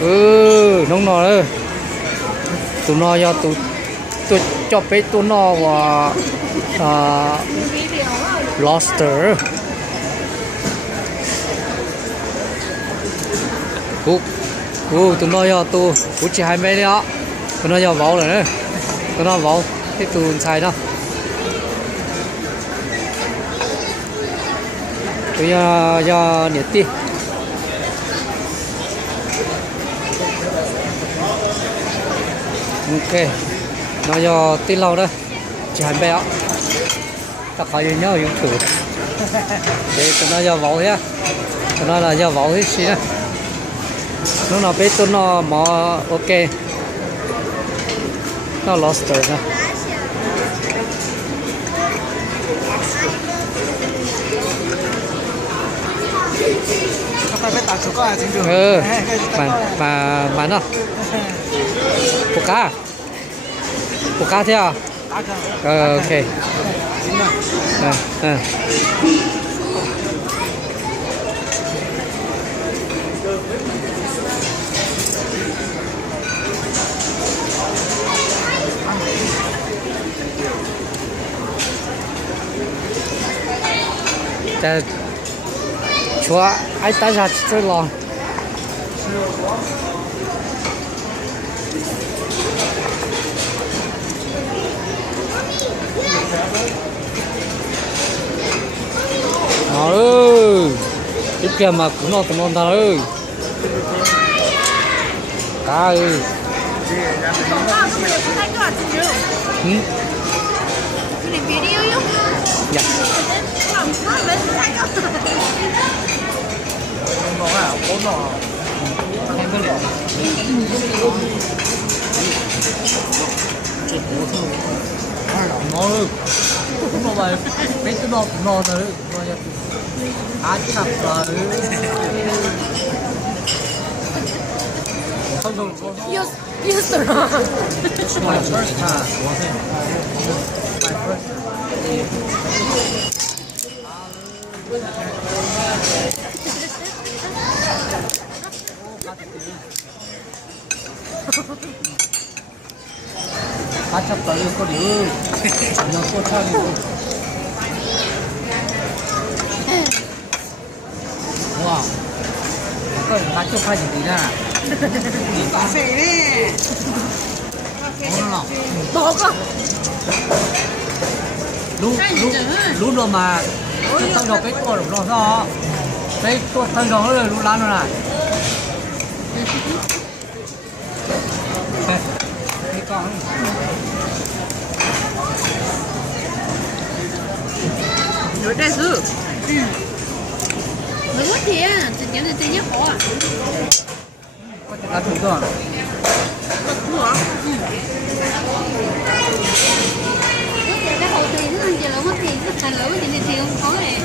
nông nọ đấy tụi nó do tụi cho bé tụi nó và lobster tụi nó do tụi chỉ hai mấy đó tụi nó do vỗ rồi đấy tụi nó vỗ cái tụi xài đó tụi do nhiệt đi ok nó do tí lâu đó chỉ hai bé ta khỏi gì nhớ dùng thử để tụi nó do vỗ thế tụi nó là do vỗ thế xí đó lúc nào biết tụi nó mò ok nó lobster nè mà nó bộ cá thế à ok chúa ai ta ra chơi lòng nó ơi cái kia mà cũng nó tụi nó ơi cá ơi dạ nó mà mấy cái nó nữa cá chặt rồi không dùng Yes, sir. It's my first time. My first cá chặt tới có được nó có sao đi wow cái cá chặt hay gì nè Bỏ cơ. lú rồi mà tăng đầu cái tua nó sao cái tua tăng đầu nó lú lan rồi này cái con Rồi đây sư. Mới quá thì á, chỉ nhớ là nhất khó à. có thể là thử rồi Ủa? Cái hồ tiền nó ăn giờ là mất tiền, thành lửa thì không có này.